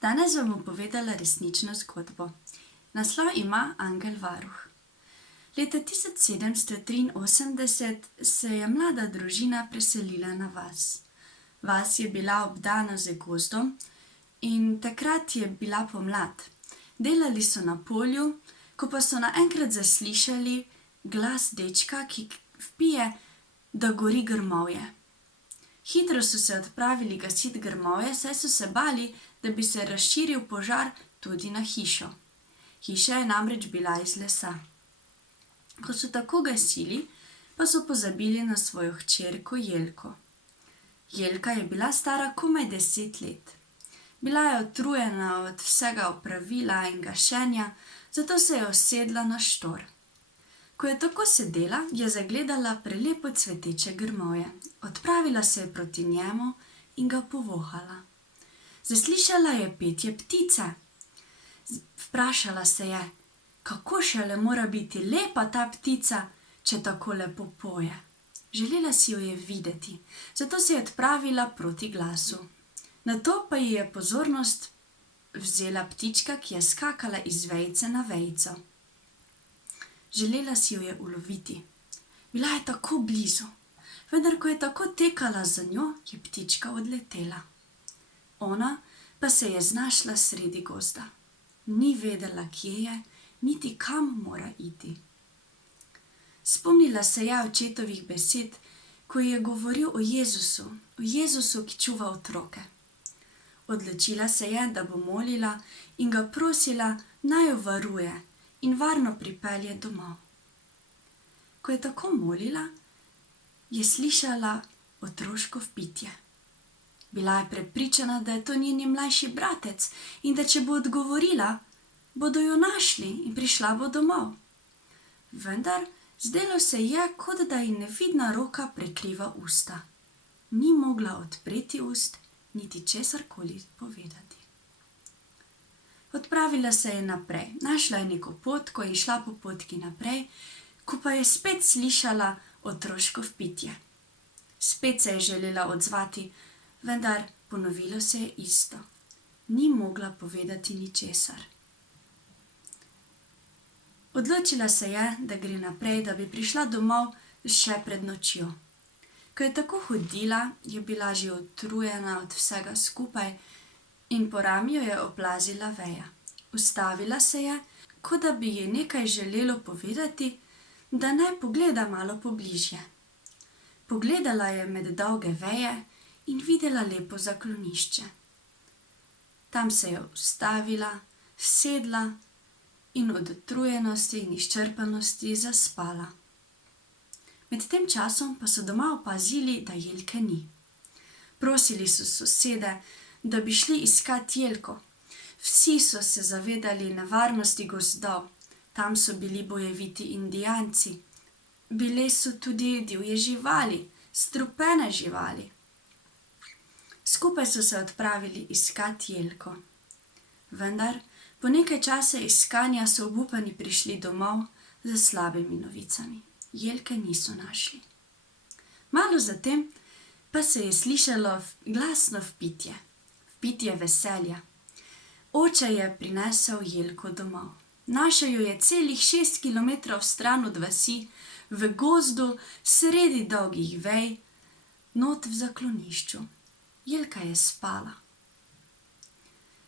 Danes vam bom povedala resnično zgodbo. Naslov ima Angel varuh. Leta 1783 se je mlada družina preselila na vas. Vas je bila obdana z gozdom in takrat je bila pomlad. Delali so na polju, ko pa so naenkrat zaslišali glas dečka, ki vpije, da gori grmovje. Hitro so se odpravili gasit grmovje, saj so se bali, da bi se razširil požar tudi na hišo. Hiša je namreč bila iz lesa. Ko so tako gasili, pa so pozabili na svojo hčerko Jelko. Jelka je bila stara komaj 10 let. Bila je utrujena od vsega opravila in gašenja, zato se je usedla na štor. Ko je tako sedela, je zagledala prelepo cveteče grmovje. Odpravila se je proti njemu in ga povohala. Zaslišala je petje ptice. Vprašala se je, kako šele mora biti lepa ta ptica, če tako lepo poje. Želela si jo je videti, zato se je odpravila proti glasu. Nato pa ji je pozornost vzela ptička, ki je skakala iz vejice na vejico. Želela si jo je uloviti. Bila je tako blizu, vendar ko je tako tekala za njo, je ptička odletela. Ona pa se je znašla sredi gozda. Ni vedela, kje je, niti kam mora iti. Spomnila se je očetovih besed, ko je govoril o Jezusu, ki čuva otroke. Odločila se je, da bo molila in ga prosila, naj jo varuje in varno pripelje domov. Ko je tako molila, je slišala otroško vpitje. Bila je prepričana, da je to njen mlajši bratec in da če bo odgovorila, bodo jo našli in prišla bo domov. Vendar zdelo se je, kot da ji nevidna roka prekriva usta. Ni mogla odpreti ust, niti česarkoli povedati. Odpravila se je naprej, našla je neko potko in šla po potki naprej, ko pa je spet slišala otroško vpitje. Spet se je želela odzvati, vendar ponovilo se je isto. Ni mogla povedati ničesar. Odločila se je, da gre naprej, da bi prišla domov še pred nočjo. Ko je tako hodila, je bila že utrujena od vsega skupaj in po rami jo je oplazila veja. Ustavila se je, kot da bi ji nekaj želelo povedati, da naj pogleda malo pobližje. Pogledala je med dolge veje in videla lepo zaklonišče. Tam se je ustavila, sedla in od utrujenosti in izčrpanosti zaspala. Med tem časom pa so doma opazili, da Jelke ni. Prosili so sosede, da bi šli iskat Jelko. Vsi so se zavedali nevarnosti gozdov. Tam so bili bojeviti indijanci. Bile so tudi divje živali, strupene živali. Skupaj so se odpravili iskat Jelko. Vendar po nekaj časa iskanja so obupani prišli domov z slabimi novicami. Jelke niso našli. Malo zatem pa se je slišalo glasno vpitje, vpitje veselja. Oče je prinesel Jelko domov. Našel jo je celih 6 kilometrov stran od vasi, v gozdu, sredi dolgih vej, not v zaklonišču. Jelka je spala.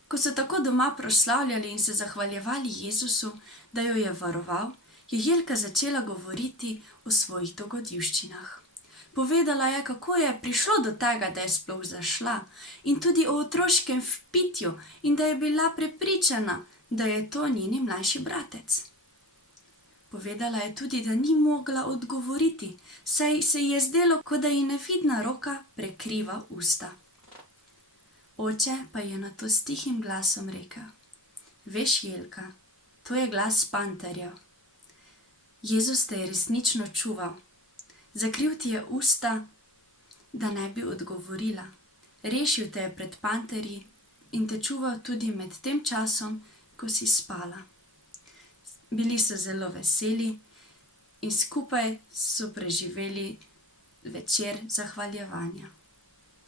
Ko so tako doma proslavljali in se zahvaljevali Jezusu, da jo je varoval, je Jelka začela govoriti o svojih dogodivščinah. Povedala je, kako je prišlo do tega, da je sploh zašla, in tudi o otroškem vpitju in da je bila prepričana, da je to njen mlajši bratec. Povedala je tudi, da ni mogla odgovoriti, saj se ji je zdelo, kot da ji nevidna roka prekriva usta. Oče pa je nato s tihim glasom rekel: Veš, Jelka, to je glas panterjev. Jezus te je resnično čuval. Zakril ti je usta, da ne bi odgovorila. Rešil te je pred panterji in te čuval tudi med tem časom, ko si spala. Bili so zelo veseli in skupaj so preživeli večer zahvaljevanja.